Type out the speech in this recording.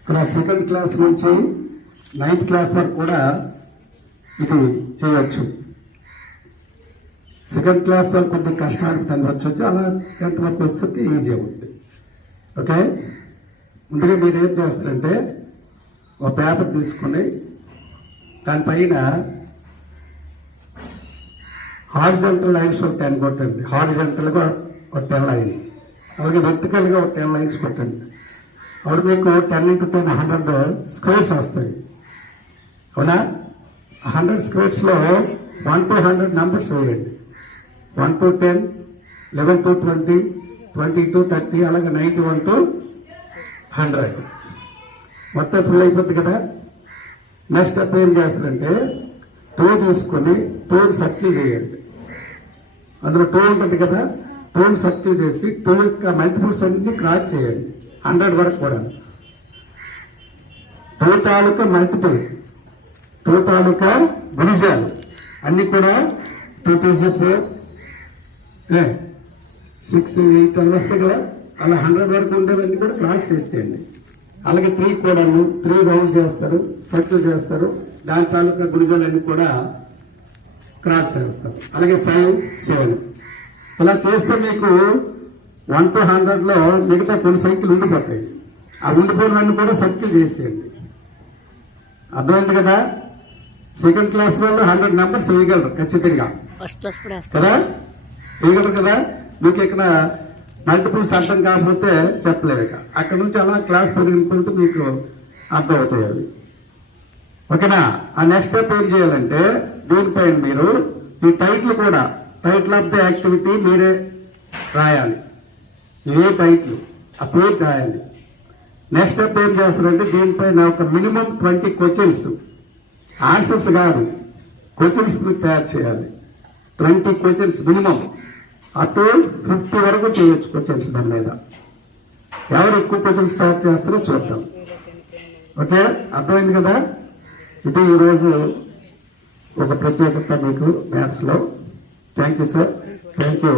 ఇక్కడ second class నుంచి 9th class వరకు కూడా ఇది చేయవచ్చు. సెకండ్ క్లాస్ వరకు కొద్దిగా కష్టానికి తగ్గవచ్చు, అలా 10th వరకు వస్తే ఈజీ అవుతుంది. ఓకే, ముందుగా మీరు ఏం చేస్తారంటే ఒక పేపర్ తీసుకుని దానిపైన హారిజంటల్ లైన్స్ ఒక 10 కొట్టండి. హారిజంటల్గా ఒక 10 లైన్స్, అలాగే వెర్టికల్గా ఒక 10 లైన్స్ కొట్టండి. అప్పుడు మీకు 10 × 10 100 స్క్వేర్స్ వస్తాయి. అవునా? 100 స్క్వేర్స్లో 1 to 100 నంబర్స్ వేయండి. 1 to 10, 11 to 20, 20 to 30, అలాగే 91 to 100 మొత్తం ఫుల్ అయిపోద్ది కదా. నెక్స్ట్ అప్ ఏం చేస్తారంటే 2 తీసుకొని 2 సర్కిల్ చేయండి. అందులో 2 ఉంటుంది కదా, 2 సర్కిల్ చేసి 2 యొక్క మల్టిపుల్స్ అన్ని క్రాస్ చేయండి 100 వరకు కూడా. 2 తాలూకా మల్టిపుల్స్, 2 తాలూకా గుణిజాలు అన్ని కూడా 2 to 4, 6, 8 అని వస్తాయి కదా. అలా 100 వరకు ఉండేవన్నీ కూడా క్రాస్ చేసేయండి. అలాగే 3 కూడా 3 రౌండ్ చేస్తారు, సర్కిల్ చేస్తారు, దాని తాలూకా గుణిజాలన్నీ కూడా క్రాస్ చేస్తారు. అలాగే 5, 7 ఇలా చేస్తే మీకు 1 to 100లో మిగతా కొన్ని సంఖ్యలు ఉండిపోతాయి. ఆ ఉండిపోయినవన్నీ కూడా సర్కిల్ చేసేయండి. అర్థమైంది కదా. సెకండ్ క్లాస్ వాళ్ళు 100 నెంబర్స్ వేయగలరు ఖచ్చితంగా కదా, వేయగలరు కదా. మీకు ఇక్కడ మల్టిపుల్స్ అర్థం కాకపోతే చెప్పలేదు. అక్కడ నుంచి అలా క్లాస్ పెరిగినప్పుడు మీకు అర్థం అవుతాయి అవి. ఓకేనా. ఆ నెక్స్ట్ స్టెప్ ఏం చేయాలంటే దీనిపైన మీరు ఈ టైటిల్ కూడా, టైటిల్ ఆఫ్ ద యాక్టివిటీ మీరే రాయాలి. ఏ టైటిల్ ఆ పేరు రాయాలి. నెక్స్ట్ స్టెప్ ఏం చేస్తారంటే దీనిపైన ఒక మినిమం 20 క్వశ్చన్స్, ఆన్సర్స్ కాదు, క్వశ్చన్స్ మీరు తయారు చేయాలి. 20 క్వశ్చన్స్ మినిమం, అప్ టు 50 వరకు చేయొచ్చు క్వశ్చన్స్. దాని మీద ఎవరు ఎక్కువ క్వశ్చన్స్ తయారు చేస్తారో చూద్దాం. ఓకే, అర్థమైంది కదా. ఇది ఈరోజు ఒక ప్రత్యేకత మీకు మ్యాథ్స్లో. Thank you sir, thank you.